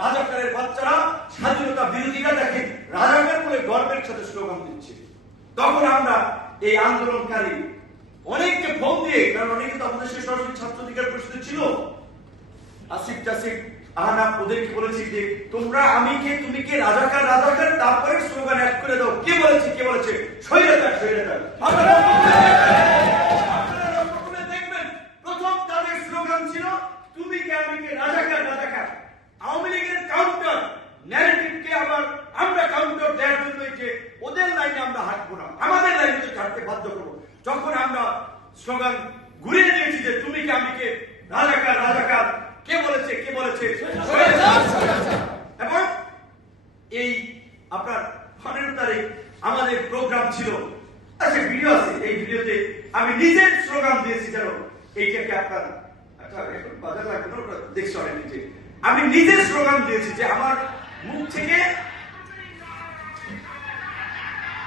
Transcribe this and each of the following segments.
রাজাকারের বাচ্চারা, স্বাধীনতা বিরোধীরা দেখেন রাজাকার বলে গর্বের সাথে স্লোগান দিচ্ছে। তখন আমরা এই আন্দোলনকারী অনেককে ফোন দিয়ে, কারণ অনেকে তো আমাদের সরাসরি ছাত্র অধিকার পরিষদে ছিল, আসিফ টাসিফ আহনাফ ওদেরকে বলেছি যে তোমরা আমি কে তুমি কে রাজাকার রাজাকার, তারপরে স্লোগান অ্যাড করে দাও। কে বলেছে স্বৈরাচার স্বৈরাচার। আপনারা দেখবেন প্রথম তাদের স্লোগান ছিল তুমি কে আমি কে রাজাকার রাজাকার। আওয়ামী লীগের কাউন্টার ন্যারেটিভকে আবার আমরা কাউন্টার দেওয়ার জন্য যে ওদের লাইনে আমরা হাঁটবো না, আমাদের লাইনে তো হাঁটতে বাধ্য করবো। যখন আমরা স্লোগান ঘুরিয়ে দিয়েছি যে তুমি কে আমি কে রাজাকার রাজাকার, কে বলেছে এবং এই আপনার 15 তারিখ আমাদের প্রোগ্রাম ছিল, আচ্ছা ভিডিও আছে, এই ভিডিওতে আমি নিজের স্লোগান দিয়েছি যেন এইটাকে আপনার বাজার লাগবে না, দেখছি অনেক নিজে আমি নিজের স্লোগান দিয়েছি যে আমার মুখ থেকে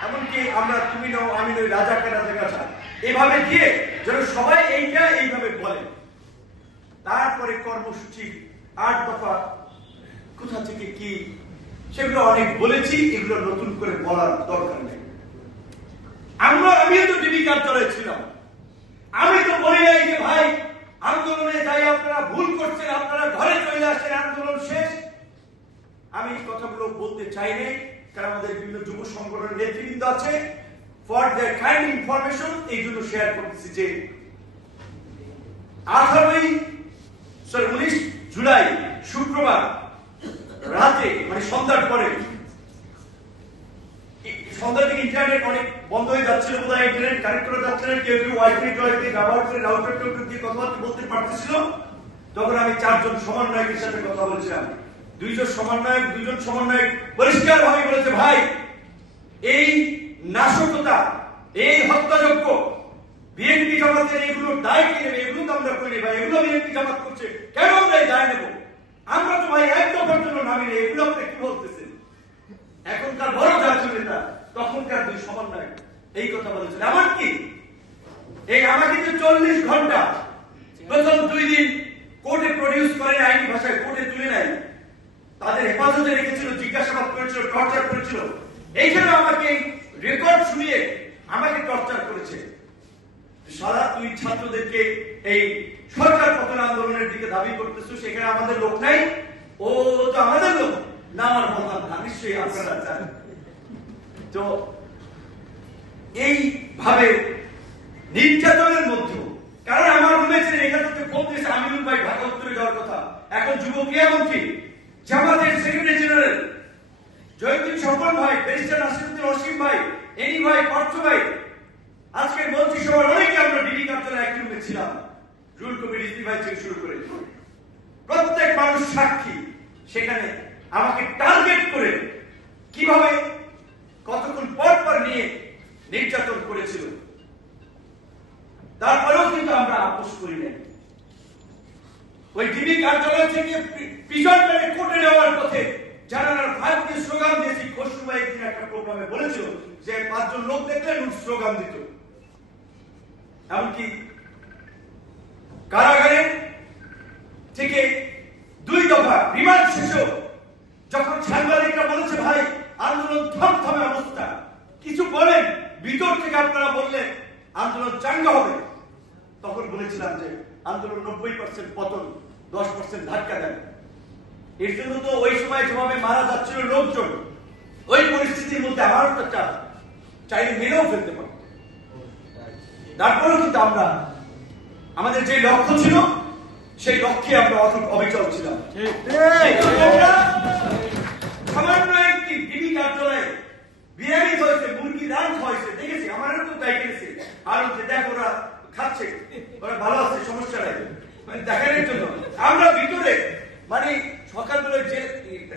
এমনকি আমরা তুমি নাও আমি নই রাজাকার রাজাকার এভাবে দিয়ে যেন সবাই এইটা এইভাবে বলে। তারপরে কর্মসূচি 8 দফা কোথা থেকে কি সেগুলো অনেক বলেছি, এগুলো নতুন করে বলার দরকার নেই। আমিও তো ডিবি কার্যালয়ে ছিলাম, আমি তো বলি নাই যে ভাই আন্দোলনে যাই আপনারা ভুল করছেন, আপনারা ঘরে চলে আসেন, আন্দোলন শেষ। আমি এই কথাগুলো বলতে চাই নাই, কারণ আমাদের বিভিন্ন যুব সংগঠনের নেতৃবৃন্দ আছে, ফর দ্য কাইন্ড ইনফরমেশন এই জন্য শেয়ার করতেছি যে 19 জুলাই শুক্রবার রাতে মানে সন্ধ্যার পরে, সন্ধ্যা থেকে ইন্টারনেট অনেক বন্ধ হয়ে যাচ্ছিল, বোধহয় ইন্টারনেট কানেক্ট করা যাচ্ছে না, কেউ ওয়াইফাই টয়ফাই ব্যবহার করে রাউটার দিয়ে কথাবার্তা বলতে পারতেছিল। তখন আমি 4 জন সমন্বয়কের সাথে কথা বলছিলাম, 2 জন সমন্বয়ক পরিষ্কার ভাবে বলেছে ভাই এই নাশকতা এই হত্যাযজ্ঞ বিএনপি জামাতের এগুলো দায় কে নেবে? এগুলো তো আমরা করি ভাই, এগুলো বিএনপি জামাত করছে, কেন আমরা এই দায় নেব? আমরা তো ভাই এক দফার জন্য নামি নেই, এগুলো আপনি কি বলতেছেন? এখনকার বড় জাতীয় নেতা তখনকার 2 সমন্বয়ক এই কথা বলেছেন। এমনকি এই আমাকে যে 40 ঘন্টা প্রথম 2 দিন কোর্টে প্রডিউস করে আইনি ভাষায় কোর্টে তুলে নেয়, তাদের হেফাজতে রেখেছিল, জিজ্ঞাসাবাদ করেছিল, টর্চার করেছিল, এইখানে আমাকে রেকর্ড শুনিয়ে আমাকে টর্চার করেছে। সারা তুই ছাত্রদেরকে এই সরকার পতন আন্দোলনের দিকে দাবি করতেছ, সেখানে আমাদের লোক নাই, ও তো আমাদের লোক না, আমার কথা নিশ্চয়ই আপনারা জানেন। তো এইভাবে নির্যাতনের মধ্যে, কারণ আমার রুমে ছিলেন, এখান থেকে ফোন দিয়েছে আমিনুল ভাই ঢাকা উত্তরে যাওয়ার কথা, এখন যুব ক্রীড়ামন্ত্রী, জামাতের সেক্রেটারি জেনারেল জয়তুল স্বপন ভাই, ব্যারিস্টার নাসিরউদ্দিন অসীম ভাই, এনি ভাই, পার্থ ভাই, আজকের মন্ত্রিসভার অনেকে আমরা ডিবি কার্যালয়ে এক রুমে ছিলাম, রুল কমিটি ইসি ভাই থেকে শুরু করে প্রত্যেক মানুষ সাক্ষী। সেখানে আমাকে টার্গেট করে কিভাবে কতক্ষণ পর নিয়ে নির্যাতন করেছিল, তারপরেও কিন্তু আমরা আপোষ করি নাই। ওই ডিবি কার্যালয় থেকে পিছন মেরে কোর্টে নেওয়ার পথে যারা ফাইভকে স্লোগান দিয়েছি, খসরু ভাই একদিন একটা প্রোগ্রামে বলেছিল যে 5 জন লোক দেখলে স্লোগান দিত। এমনকি কারাগারে থেকে 2 দফা রিমান্ড শেষেও যখন সাংবাদিকরা বলেছে ভাই আন্দোলন থমথমে অবস্থা, কিছু বলেন ভিতর থেকে আপনারা বললেন আন্দোলন চাঙ্গা হবে, তখন বলেছিলাম যে আন্দোলন 90% পতন, 10% ধাক্কা দেন। এর জন্য তো ওই সময় যেভাবে মারা যাচ্ছিল লোকজন, ওই পরিস্থিতির মধ্যে আমারও তো চাইলে মেরেও ফেলতে পারে। তারপরেও কিন্তু আমরা আমাদের যে লক্ষ্য ছিল সেই লক্ষ্যে আমরা অবিচল ছিলাম। সামান্য একটি ডিবি কার্যালয়ে বিরিয়ানি হয়েছে, মুরগি রান হয়েছে, দেখেছি, আমারও তো তাই গেছে, আর দেখ ওরা খাচ্ছে, ওরা ভালো আছে, সমস্যা নাই, মানে দেখানোর জন্য আমরা ভিতরে মানে সকালবেলা যে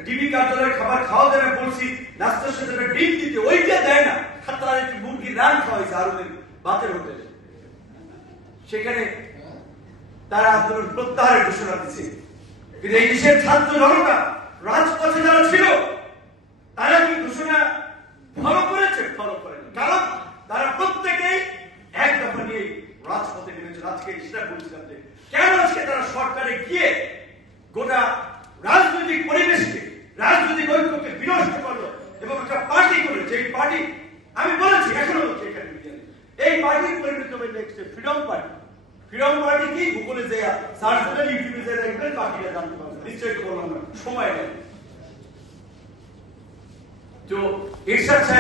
ডিবি কার্যালয়ের খাবার খাওয়া দেয় না বলছি, নাস্তার সাথে ডিম দিতে, ওইটা দেয় না, তারা একটু মুরগি রান খাওয়াইছে আরবের বাতের হোটেলে। সেখানে তারা আন্দোলন প্রত্যাহারের ঘোষণা দিচ্ছে, কিন্তু এই দেশের ছাত্র জনতা রাজপথে যারা ছিল তারা কি ঘোষণা ফলো করেছে? ফলো করেনি, কারণ তারা প্রত্যেকেই এক দফা নিয়ে রাজপথে নেমেছে। আজকে সেটা বলছিলাম যে কেন আজকে তারা সরকারে গিয়ে গোটা রাজনৈতিক পরিবেশ পার্টি। ফ্রিডম পার্টি কি গুগলে যে সার্চ করলে ইউটিউবে যে দেখবেন বাকিটা জানতে পারবেন। নিশ্চয়ই বললাম না, সময় নেই। তো এরশাদ সাহেব